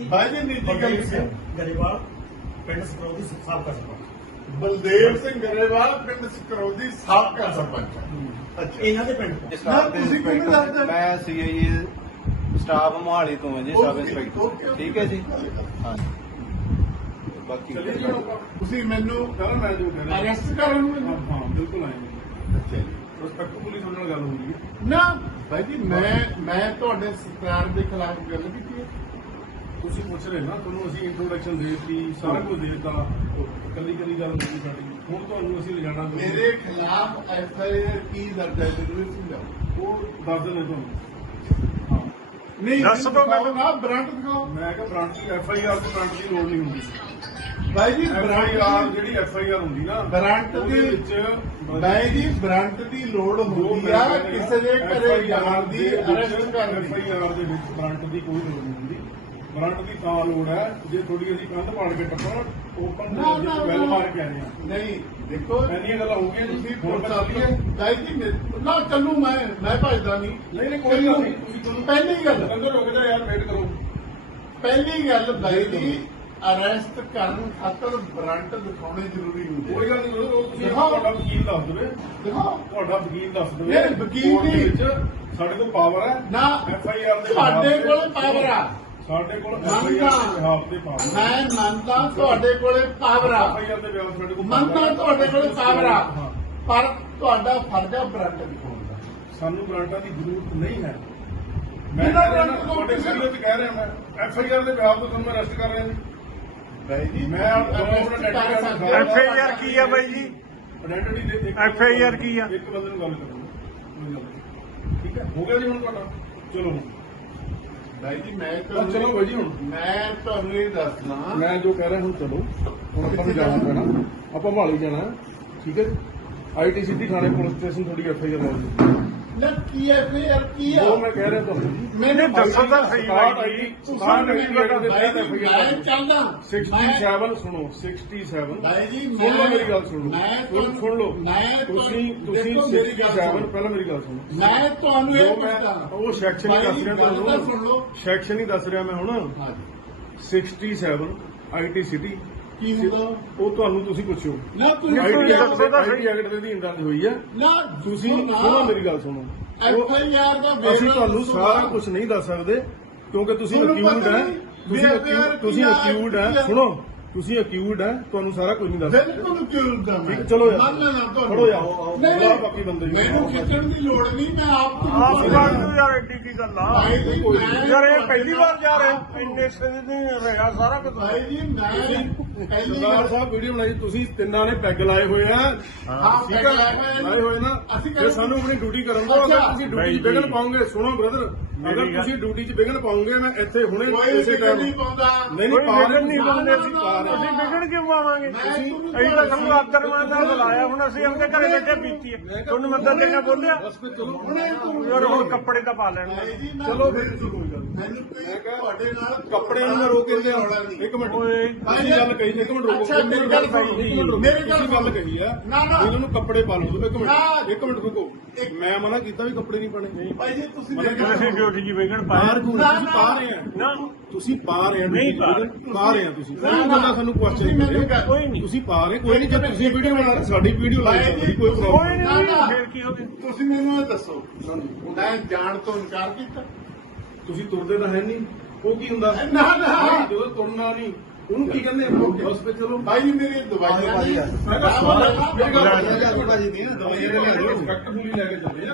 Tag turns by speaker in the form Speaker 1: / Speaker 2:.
Speaker 1: भाई जी निजी गल
Speaker 2: गरेवाल पिंड सकरौदी साबका सरपंच
Speaker 1: बलदेव सिंह गरेवाल पिंड सकरौदी साबका सरपंच अच्छा
Speaker 2: ਇਹਨਾਂ ਦੇ ਪਿੰਡ ਤੋਂ
Speaker 1: ਨਾ ਤੁਸੀਂ ਕਿਵੇਂ ਦੱਸਦੇ
Speaker 3: ਮੈਂ ਸੀਆਈਏ ਸਟਾਫ ਮੋਹਾਲੀ ਤੋਂ ਹਾਂ ਜੀ ਸਬ
Speaker 1: Okay,
Speaker 3: ਇੰਸਪੈਕਟਰ
Speaker 1: okay,
Speaker 3: ਠੀਕ ਹੈ ਜੀ
Speaker 1: okay.
Speaker 3: ਹਾਂ ਬਾਕੀ
Speaker 1: ਤੁਸੀਂ ਮੈਨੂੰ
Speaker 4: ਸਰ ਮੈਂ ਜੋ ਕਹਿ ਰਿਹਾ
Speaker 1: ਅਰੈਸਟ ਕਰਨ ਨੂੰ
Speaker 4: ਹਾਂ ਬਿਲਕੁਲ ਆਏ
Speaker 1: ਅੱਛਾ ਜੀ।
Speaker 4: ਰਿਸਪੈਕਟ ਪੁਲਿਸ ਨਾਲ ਗੱਲ ਹੋ ਰਹੀ ਹੈ
Speaker 1: ਨਾ ਭਾਈ ਜੀ ਮੈਂ ਤੁਹਾਡੇ ਸਰਕਾਰ ਦੇ ਖਿਲਾਫ ਗੱਲ ਕੀਤੀ ਹੈ
Speaker 4: ਤੁਸੀਂ ਪੁੱਛ ਰਹੇ ਨਾ ਤੁਹਾਨੂੰ ਅਸੀਂ ਇੰਟਰੋਡਕਸ਼ਨ ਦੇ ਦਿੱਤੀ ਸਾਰਾ ਕੁਝ ਦੇ ਦਿੱਤਾ ਕੱਲੀ ਕੱਲੀ ਗੱਲ ਨਹੀਂ ਸਾਡੀ ਹੁਣ ਤੁਹਾਨੂੰ ਅਸੀਂ ਲਿਜਾਣਾ
Speaker 1: ਮੇਰੇ ਖਿਲਾਫ ਐਫਆਈਆਰ ਕੀ ਦਰਜ ਹੈ ਜ਼ਰੂਰ ਸਮਝਾਓ
Speaker 4: ਉਹ ਦੱਸ ਦਿੰਦੇ ਤੁਹਾਨੂੰ
Speaker 1: ਨਹੀਂ
Speaker 4: ਦੱਸ ਦਿਓ
Speaker 1: ਦਿਖਾਓ ਨਾ ਬ੍ਰਾਂਡ ਦਿਖਾਓ
Speaker 4: ਮੈਂ ਕਿਹਾ ਬ੍ਰਾਂਚ ਦੀ ਐਫਆਈਆਰ ਤੇ ਬ੍ਰਾਂਚ ਦੀ ਲੋੜ ਨਹੀਂ ਹੁੰਦੀ
Speaker 1: ਭਾਈ ਜੀ
Speaker 4: ਐਫਆਈਆਰ ਜਿਹੜੀ ਐਫਆਈਆਰ ਹੁੰਦੀ ਨਾ
Speaker 1: ਬ੍ਰਾਂਡ
Speaker 4: ਉਹਦੇ
Speaker 1: ਦੀ
Speaker 4: ਵਿੱਚ
Speaker 1: ਭਾਈ ਜੀ ਬ੍ਰਾਂਡ ਦੀ ਲੋੜ ਹੁੰਦੀ ਆ ਕਿਸੇ ਦੇ ਘਰੇ ਜਾਣ ਦੀ ਅਰੈਸਟ ਕਰਨ ਦੀ
Speaker 4: ਐਫਆਈਆਰ ਦੇ ਵਿੱਚ ਬ੍ਰਾਂਚ ਦੀ ਕੋਈ ਲੋੜ ਨਹੀਂ ਹੁੰਦੀ ਬ੍ਰਾਂਚ ਦੀ ਤਾਂ ਲੋੜ ਹੈ ਜੇ ਥੋੜੀ ਅਸੀਂ ਕੰਧ ਪਾੜ ਕੇ ਟੱਪਣ ਓਪਨ ਵੈਲ ਮਾਰ ਕੇ ਆਏ ਆ
Speaker 1: ਨਹੀਂ ਦੇਖੋ
Speaker 4: ਇੰਨੀਆਂ ਗੱਲਾਂ ਹੋ ਗਈਆਂ
Speaker 1: ਤੁਸੀਂ
Speaker 4: ਹੁਣ
Speaker 1: ਪੁੱਛ
Speaker 4: ਚੱਲੀਏ
Speaker 1: ਭਾਈ ਜੀ ਨਾ ਚੱਲੂ ਮੈਂ ਭਜਦਾ ਨਹੀਂ
Speaker 4: ਨਹੀਂ ਕੋਈ ਗੱਲ ਨਹੀਂ ਤੁਸੀਂ ਤੁਹਾਨੂੰ
Speaker 1: ਪਹਿਲੀ ਗੱਲ
Speaker 4: ਅੰਦਰ ਰੁਕ ਜਾ ਯਾਰ ਵੇਟ ਕਰੋ
Speaker 1: ਪਹਿਲੀ ਗੱਲ ਭਾਈ ਜੀ ਅਰੈਸਟ ਕਰਨ ਖਾਤਰ ਬ੍ਰਾਂਡ ਦਿਖਾਉਣੇ ਜ਼ਰੂਰੀ ਹੁੰਦੇ
Speaker 4: ਕੋਈ ਗੱਲ ਨਹੀਂ ਤੁਸੀਂ ਤੁਹਾਡਾ ਵਕੀਲ ਦੱਸ ਦੇਵੇ
Speaker 1: ਦਿਖਾਓ
Speaker 4: ਤੁਹਾਡਾ ਵਕੀਲ ਦੱਸ ਦੇਵੇ
Speaker 1: ਨਹੀਂ, ਵਕੀਲ
Speaker 4: ਕੋਰਟ ਦੇ
Speaker 1: ਨਹੀਂ।
Speaker 4: ਵਿੱਚ ਸਾਡੇ ਕੋਲ ਪਾਵਰ ਹੈ
Speaker 1: ਨਾ
Speaker 4: ਐਫਆਈਆਰ ਦੇ
Speaker 1: ਤੁਹਾਡੇ ਕੋਲ ਪਾਵਰ ਆ
Speaker 4: ਸਾਡੇ ਕੋਲ
Speaker 1: ਮੰਨਦਾ
Speaker 4: ਐਫਆਈਆਰ ਦੇ ਬਿਹਾਫ ਤੇ ਪਾਵਰ
Speaker 1: ਮੈਂ ਮੰਨਦਾ ਤੁਹਾਡੇ ਕੋਲੇ ਪਾਵਰ ਆ
Speaker 4: ਐਫਆਈਆਰ ਦੇ ਬਿਹਾਫ ਸਾਡੇ ਕੋਲ
Speaker 1: ਮੰਨਦਾ ਤੁਹਾਡੇ ਕੋਲੇ ਪਾਵਰ ਆ
Speaker 4: ਹਾਂ।
Speaker 1: ਪਰ ਤੁਹਾਡਾ ਫਰਜ਼ ਆ ਬ੍ਰਾਂਡ ਦਿਖਾਉਣ ਦਾ
Speaker 4: ਸਾਨੂੰ ਗ੍ਰਾਂਟਾਂ ਦੀ ਜ਼ਰੂਰਤ ਨਹੀਂ ਹੈ ਮੈਂ
Speaker 1: ਬਿਨਾਂ
Speaker 4: ਕਹਿ ਰਿਹਾ
Speaker 1: ਗ੍ਰਾਂਟ ਤੋਂ
Speaker 4: ਤੁਹਾਡੇ
Speaker 1: ਕਿਸੇ
Speaker 4: ਸਿਰ ਵਿੱਚ ਕਹਿ ਰਿਹਾ ਮੈਂ ਐਫਆਈਆਰ ਦੇ ਬਿਹਾਫ ਤੋਂ ਤੁਹਾਨੂੰ ਅਰੈਸਟ ਕਰ ਰਿਹਾ ਜੀ
Speaker 1: ਭਾਈ ਜੀ
Speaker 4: ਮੈਂ ਆਪਣਾ
Speaker 5: FIR ਕੀ ਆ ਬਾਈ ਜੀ?
Speaker 4: ਆਇਡੈਂਟੀ ਦੇ
Speaker 5: FIR ਕੀ ਆ?
Speaker 4: ਇੱਕ ਬੰਦੇ ਨੂੰ ਗੱਲ ਕਰੋ ਕੋਈ ਗੱਲ ਨਹੀਂ। ਠੀਕ ਹੈ ਹੋ ਗਿਆ ਜੀ ਹੁਣ ਤੁਹਾਡਾ ਚਲੋ ਹੁਣ
Speaker 1: ਭਾਈ ਜੀ ਮੈਂ
Speaker 4: ਚਲੋ ਬਾਈ ਜੀ ਹੁਣ
Speaker 1: ਮੈਂ ਤੁਹਾਨੂੰ ਇਹ ਦੱਸਦਾ
Speaker 4: ਮੈਂ ਜੋ ਕਹਿ ਰਿਹਾ ਹੁਣ ਚਲੋ ਹੁਣ ਆਪਾਂ ਨੂੰ ਜਾਣਾ ਪੈਣਾ ਆਪਾਂ ਮਹਾਲੀ ਜਾਣਾ ਠੀਕ ਹੈ ਜੀ ਆਈਟੀ ਸਿਟੀ ਥਾਣੇ ਪੁਲਿਸ ਸਟੇਸ਼ਨ ਤੁਹਾਡੀ ਐਫਆਈਆਰ ਲਾਉਣੀ
Speaker 1: ਨਾ ਕੀ ਹੈ ਫਿਰ ਕੀ ਆ
Speaker 4: ਉਹ ਮੈਂ ਕਹਿ ਰਿਹਾ ਤੁਹਾਨੂੰ ਜੀ
Speaker 1: ਮੈਨੂੰ
Speaker 5: ਦੱਸੋ ਤਾਂ ਸਹੀ ਬਾਈ ਜੀ।
Speaker 1: ਮੈਂ ਚਾਹੁੰਦਾ
Speaker 4: 67 ਸੁਣੋ 67
Speaker 1: ਭਾਈ ਜੀ
Speaker 4: ਸੁਣ ਲਓ ਮੇਰੀ ਗੱਲ ਸੁਣ
Speaker 1: ਮੈਂ
Speaker 4: ਲਓ ਸੁਣ ਲਓ
Speaker 1: ਮੈਂ
Speaker 4: ਤੁਸੀਂ
Speaker 1: ਦੇਖੋ ਮੇਰੀ ਗੱਲ
Speaker 4: 67
Speaker 1: ਸੁਣੋ।
Speaker 4: ਪਹਿਲਾਂ ਮੇਰੀ ਗੱਲ ਸੁਣੋ
Speaker 1: ਮੈਂ ਤੁਹਾਨੂੰ
Speaker 4: ਜੋ
Speaker 1: ਇਹ
Speaker 4: ਮੈਂ
Speaker 1: ਪੁੱਛਦਾ
Speaker 4: ਉਹ ਸੈਕਸ਼ਨ ਹੀ ਦੱਸ ਰਿਹਾ
Speaker 1: ਗੱਲ ਤਾਂ ਸੁਣ
Speaker 4: ਤੁਹਾਨੂੰ
Speaker 1: ਲਓ
Speaker 4: ਸੈਕਸ਼ਨ ਹੀ ਦੱਸ ਰਿਹਾ ਮੈਂ ਹੁਣ
Speaker 1: ਹਾਂਜੀ
Speaker 4: 67 ਆਈਟੀ ਸਿਟੀ
Speaker 1: ਕੀ ਹੁੰਦਾ
Speaker 4: ਉਹ ਤੁਹਾਨੂੰ ਤੁਸੀਂ ਪੁੱਛੋ
Speaker 1: ਨਾ ਤੁਸੀਂ
Speaker 4: ਆਈਟੀ
Speaker 5: ਦੱਸੋ ਤਾਂ ਸਹੀ।
Speaker 4: ਐਕਟ ਦੇ ਅਧੀਨ ਦਰਜ ਹੋਈ ਹੈ
Speaker 1: ਨਾ
Speaker 4: ਤੁਸੀਂ ਸੁਣੋ ਮੇਰੀ ਗੱਲ ਸੁਣੋ
Speaker 1: ਐਫਆਈਆਰ ਦਾ
Speaker 4: ਅਸੀਂ ਤੁਹਾਨੂੰ ਸਾਰਾ ਕੁਝ ਨਹੀਂ ਦੱਸ ਸਕਦੇ ਕਿਉਂਕਿ ਤੁਸੀਂ ਅਕਿਊਡ ਹੈ ਤੁਸੀਂ ਅਕਿਊਡ ਹੈ ਸੁਣੋ ਤੁਸੀਂ ਅਕਿਊਡ ਹੈ ਤੁਹਾਨੂੰ ਸਾਰਾ ਕੁਝ ਨਹੀਂ ਦੱਸ ਸਕਦੇ
Speaker 1: ਬਿਲਕੁਲ ਕਿਉਂ ਦਾ ਮੈਂ
Speaker 4: ਠੀਕ, ਚਲੋ ਯਾਰ।
Speaker 1: ਮੰਨ ਲੈਣਾ ਤੁਹਾਨੂੰ
Speaker 4: ਖੜੋ ਯਾਰ।
Speaker 1: ਨਹੀਂ
Speaker 4: ਬੁਲਾ ਬਾਕੀ ਬੰਦੇ ਨੂੰ।
Speaker 1: ਮੈਨੂੰ ਖਿੱਚਣ ਦੀ ਲੋੜ ਨਹੀਂ ਮੈਂ ਆਪ
Speaker 5: ਆਪ
Speaker 1: ਤੁਹਾਨੂੰ
Speaker 5: ਕਰ ਤੂੰ ਯਾਰ ਐਡੀ ਕੀ ਗੱਲ ਆ
Speaker 1: ਭਾਈ ਜੀ ਮੈਂ
Speaker 5: ਯਾਰ ਇਹ ਪਹਿਲੀ ਵਾਰ ਜਾ ਰਹੇ ਇੰਨੇ ਸਿਰ ਨਹੀਂ ਰਿਹਾ ਸਾਰਾ ਕੁਝ
Speaker 1: ਭਾਈ ਜੀ ਮੈਂ ਪਹਿਲੀ
Speaker 4: ਸਰਦਾਰ
Speaker 1: ਗੱਲ
Speaker 4: ਸਾਹਿਬ ਵੀਡੀਓ ਬਣਾਈ ਤੁਸੀਂ ਤਿੰਨਾਂ ਨੇ ਪੈਗ ਲਾਏ ਹੋਏ ਆ
Speaker 1: ਹਾਂ
Speaker 4: ਠੀਕ ਹੈ ਲਾਏ ਹੋਏ ਨਾ
Speaker 1: ਅਸੀਂ
Speaker 4: ਜੇ ਸਾਨੂੰ ਆਪਣੀ ਡਿਊਟੀ ਕਰਨ ਦਿਓ ਅਗਰ ਤੁਸੀਂ ਡਿਊਟੀ 'ਚ ਵਿਘਨ ਪਾਉਂਗੇ ਸੁਣੋ ਬ੍ਰਦਰ ਅਗਰ ਤੁਸੀਂ ਡਿਊਟੀ 'ਚ ਵਿਘਨ ਪਾਉਂਗੇ ਮੈਂ ਇੱਥੇ ਹੁਣੇ
Speaker 1: ਕੋਈ
Speaker 4: ਇਸੇ
Speaker 1: ਫਿਕਰ
Speaker 4: ਟਾਈਮ
Speaker 1: ਨਹੀਂ ਪਾਉਂਦਾ
Speaker 4: ਨਹੀਂ
Speaker 5: ਕੋਈ
Speaker 4: ਪਾ ਰਹੇ
Speaker 5: ਵਿਗੜ ਨਹੀਂ ਪਾਉਂਦੇ ਅਸੀਂ
Speaker 4: ਪਾ ਰਹੇ
Speaker 5: ਅਸੀਂ ਵਿਗੜ ਕਿਉਂ ਪਾਵਾਂਗੇ
Speaker 1: ਮੈਂ
Speaker 5: ਅਸੀਂ ਤਾਂ ਸਾਨੂੰ ਆਦਰਮਾਨ ਦਾ ਬੁਲਾਇਆ ਹੁਣ ਅਸੀਂ ਆਪਣੇ ਘਰੇ ਬੈਠੇ ਪੀਤੀ ਹੈ ਤੁਹਾਨੂੰ ਮਦਦ ਦੇਣਾ ਬੋਲਿਆ
Speaker 4: ਬਸ ਫਿਰ ਚਲੋ
Speaker 5: ਯਾਰ ਹੁਣ ਕੱਪੜੇ ਤਾਂ ਪਾ ਲੈਣ
Speaker 1: ਭਾਈ ਜੀ ਮੈਂ
Speaker 4: ਚਲੋ ਫਿਰ ਕੋਈ ਗੱਲ ਨਹੀਂ
Speaker 1: ਮੈਨੂੰ ਕੋਈ ਤੁਹਾਡੇ ਨਾਲ
Speaker 4: ਕੱਪੜੇ ਨੂੰ ਮੈਂ ਰੋਕ ਕੇ ਲਿਆ ਇੱਕ ਮਿੰਟ
Speaker 5: ਓਏ
Speaker 4: ਤੁਸੀਂ ਗੱਲ ਕਹੀ ਇੱਕ ਮਿੰਟ ਰੁਕੋ
Speaker 1: ਅੱਛਾ, ਮੇਰੀ ਗੱਲ ਸੁਣੋ।
Speaker 4: ਮੇਰੀ ਗੱਲ ਕਹੀ ਆ
Speaker 1: ਨਾ, ਨਾ।
Speaker 4: ਇਹਨਾਂ ਨੂੰ ਕੱਪੜੇ ਪਾ ਲਓ ਇੱਕ
Speaker 1: ਨਾ।
Speaker 4: ਮਿੰਟ ਰੁਕੋ ਮੈਂ ਮਨਾ ਕੀਤਾ ਵੀ ਕੱਪੜੇ ਨਹੀਂ ਪਾਣੇ
Speaker 1: ਭਾਈ ਜੀ ਤੁਸੀਂ
Speaker 4: ਮਤਲਬ
Speaker 1: ਮੇਰੇ
Speaker 5: ਅਸੀਂ ਡਿਊਟੀ ਜੀ ਵਿਗੜ
Speaker 4: ਬਾਹਰ
Speaker 5: ਪਾਇਆ
Speaker 4: ਕਿਉਂ
Speaker 1: ਨਾ,
Speaker 4: ਤੁਸੀਂ
Speaker 1: ਨਾ।
Speaker 4: ਪਾ ਰਹੇ ਆ
Speaker 5: ਨਾ
Speaker 4: ਤੁਸੀਂ ਪਾ ਰਹੇ ਆ
Speaker 5: ਨਹੀਂ ਪਾ ਰਹੇ।
Speaker 4: ਪਾ ਰਹੇ ਆ ਤੁਸੀਂ
Speaker 1: ਨਾ,
Speaker 4: ਕੋਈ
Speaker 1: ਨਾ।
Speaker 4: ਬੰਦਾ ਸਾਨੂੰ ਕੁਐਸਚਨ
Speaker 1: ਮੈਨੂੰ
Speaker 4: ਕਰੇ
Speaker 5: ਕੋਈ ਨਹੀਂ
Speaker 4: ਤੁਸੀਂ ਪਾ ਰਹੇ ਕੋਈ ਨਹੀਂ ਜੇ ਤੁਸੀਂ ਵੀਡੀਓ ਬਣਾ ਰਹੇ ਸਾਡੀ ਵੀਡੀਓ ਲਾਈ
Speaker 1: ਭਾਈ ਜੀ,
Speaker 4: ਕੋਈ
Speaker 5: ਕੋਈ
Speaker 4: ਪ੍ਰੋਬਲਮ
Speaker 5: ਨਹੀਂ
Speaker 1: ਨਾ, ਨਾ।
Speaker 5: ਫਿਰ ਕੀ ਹੋ ਗਿਆ
Speaker 1: ਤੁਸੀਂ ਮੈਨੂੰ ਇਹ ਦੱਸੋ ਮੈਂ ਜਾਣ ਤੋਂ ਇਨਕਾਰ ਕੀਤਾ
Speaker 4: ਤੁਸੀਂ ਤੁਰਦੇ ਤਾਂ ਹੈ ਨਹੀਂ ਉਹ ਕੀ ਹੁੰਦਾ
Speaker 1: ਨਾ ਨਾ
Speaker 4: ਜਦੋਂ ਤੁਰਨਾ ਨਹੀਂ ਉਹਨੂੰ ਕੀ ਕਹਿੰਦੇ ਆ ਹਸਪੀਟਲ
Speaker 1: ਭਾਈ ਜੀ ਮੇਰੀ ਦਵਾਈਆਂ ਨਹੀਂ
Speaker 4: ਮੇਰੀ ਗੱਲ ਸੁਣੋ ਭਾਜੀ ਦੀ ਦਵਾਈਆਂ ਲੈ ਜਾਓ ਰਿਸਪੈਕਟਫੁਲੀ ਲੈ ਕੇ ਚੱਲੇ ਆ